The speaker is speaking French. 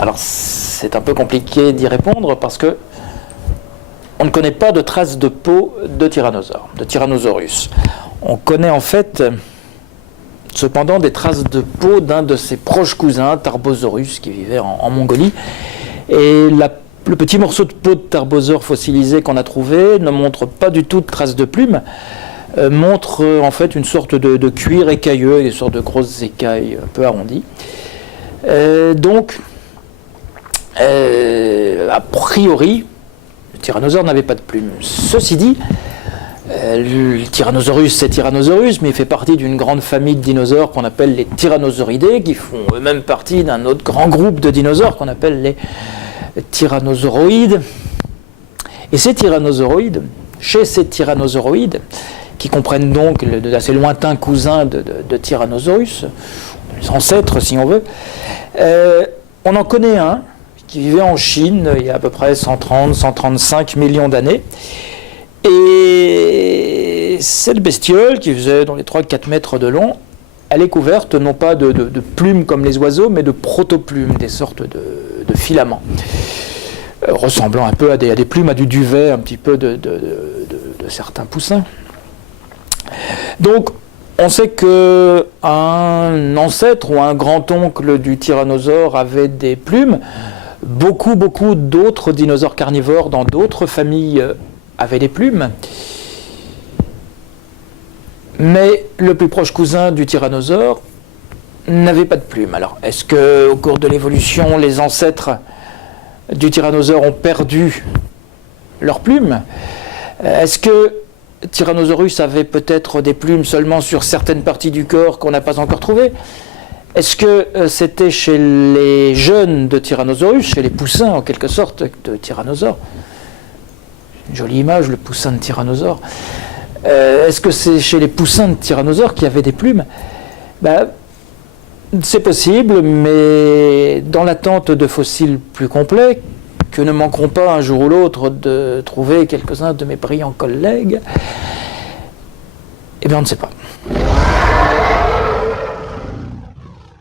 Alors c'est un peu compliqué d'y répondre parce que on ne connaît pas de traces de peau de Tyrannosaurus. On connaît en fait cependant des traces de peau d'un de ses proches cousins, Tarbosaurus, qui vivait en Mongolie. Et le petit morceau de peau de Tarbosaure fossilisé qu'on a trouvé ne montre pas du tout de traces de plumes, montre en fait une sorte de cuir écailleux, des sortes de grosses écailles un peu arrondies. Donc, a priori, le tyrannosaure n'avait pas de plumes. Ceci dit, le Tyrannosaurus, c'est Tyrannosaurus, mais il fait partie d'une grande famille de dinosaures qu'on appelle les Tyrannosauridés, qui font eux-mêmes partie d'un autre grand groupe de dinosaures qu'on appelle les Tyrannosauroïdes. Et ces Tyrannosauroïdes, chez ces Tyrannosauroïdes, qui comprennent donc d'assez lointains cousins de Tyrannosaurus, les ancêtres si on veut, on en connaît un qui vivait en Chine il y a à peu près 130-135 millions d'années. Et cette bestiole, qui faisait dans les 3-4 mètres de long, elle est couverte non pas de plumes comme les oiseaux, mais de protoplumes, des sortes de filaments, ressemblant un peu à des plumes, à du duvet, un petit peu de certains poussins. Donc, on sait qu'un ancêtre ou un grand-oncle du tyrannosaure avait des plumes. Beaucoup d'autres dinosaures carnivores dans d'autres familles avaient des plumes. Mais le plus proche cousin du tyrannosaure n'avait pas de plumes. Alors, est-ce qu'au cours de l'évolution, les ancêtres du tyrannosaure ont perdu leurs plumes? Est-ce que Tyrannosaurus avait peut-être des plumes seulement sur certaines parties du corps qu'on n'a pas encore trouvées? Est-ce que c'était chez les jeunes de Tyrannosaurus, chez les poussins en quelque sorte de tyrannosaure? Une jolie image, le poussin de tyrannosaure. Est-ce que c'est chez les poussins de tyrannosaure qui avaient des plumes? C'est possible, mais dans l'attente de fossiles plus complets, que ne manqueront pas un jour ou l'autre de trouver quelques-uns de mes brillants collègues, eh bien on ne sait pas.